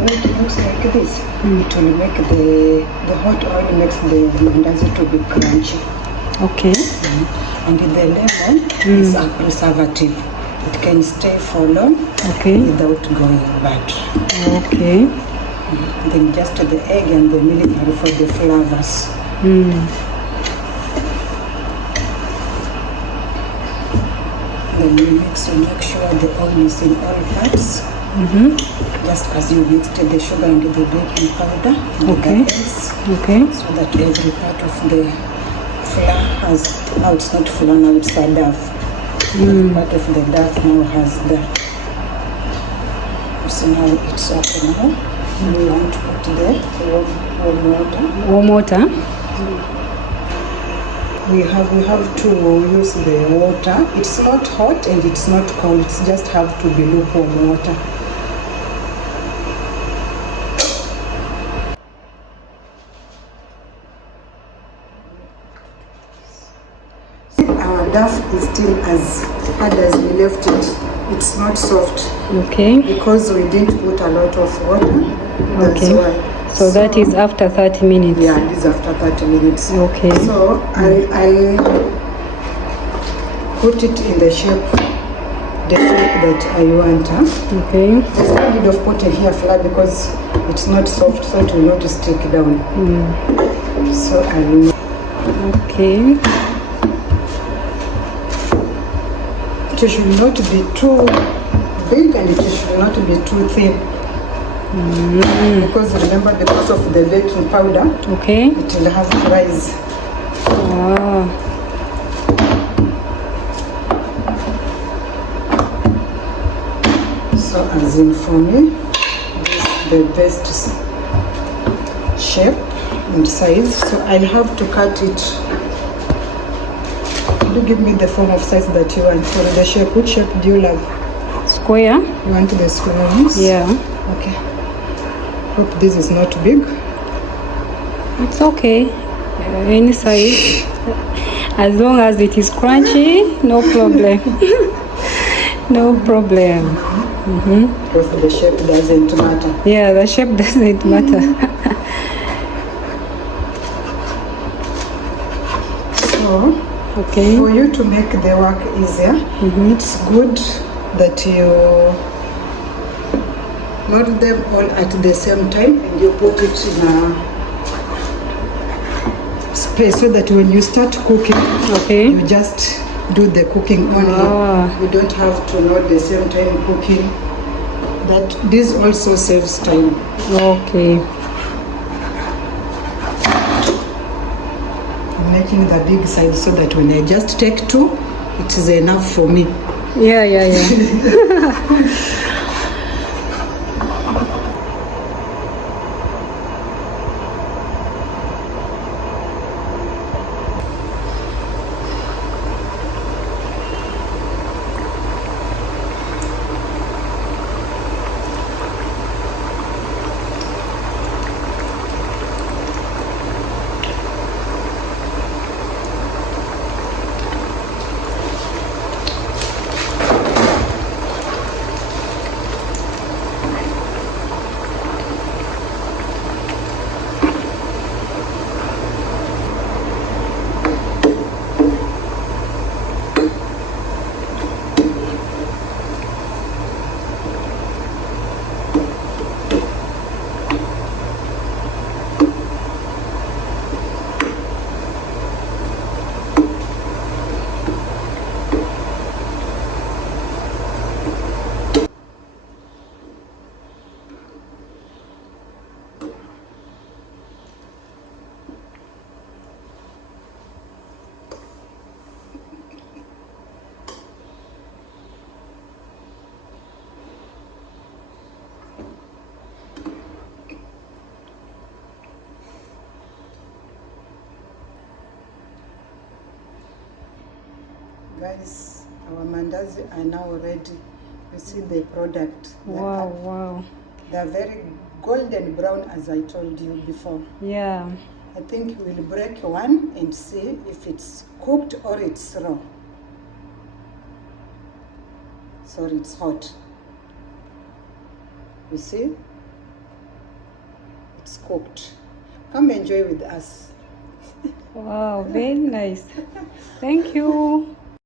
way it looks like this, it will make the hot oil makes the mandazi to be crunchy. Okay. And the lemon is a preservative. It can stay for long without going bad. Okay. Then just the egg and the milk are for the flavors. Then you mix to make sure the oil is in all parts. Just as you mixed the sugar and the baking powder and the eggs. So that every part of the flour has, now it's not flour, now it's a dough. Every part of the dough now has the, so now it's okay now. We want to put the warm water. Warm water? We have to use the water. It's not hot and it's not cold. It's just have to be lukewarm water. Our dough is still as hard as we left it. It's not soft. Okay. Because we didn't put a lot of water. That's why. So that is after 30 minutes. Yeah, it is after 30 minutes. Okay. So I put it in the shape that I want. Okay. There's no need of putting here flour because it's not soft, so it will not stick down. So I will. Okay. It should not be too big and it should not be too thin. Because remember, because of the baking powder, it will have to rise. So as in for me, this is the best shape and size. So I'll have to cut it. You give me the form of size that you want for the shape. Which shape do you love? Square. You want the square ones? Yeah. Okay. Hope this is not big. It's okay. Any size. As long as it is crunchy, no problem. No problem. Because the shape doesn't matter. Yeah, the shape doesn't matter. So, for you to make the work easier, it's good that you load them all at the same time and you put it in a space so that when you start cooking, you just do the cooking only. You don't have to know the same time cooking. That this also saves time. Okay. I'm making the big side so that when I just take two, it is enough for me. Yeah. Guys, our mandazi are now ready. You see the product. Wow. They're very golden brown, as I told you before. Yeah. I think we'll break one and see if it's cooked or it's raw. Sorry, it's hot. You see? it's cooked. Come enjoy with us. Wow, very nice. Thank you.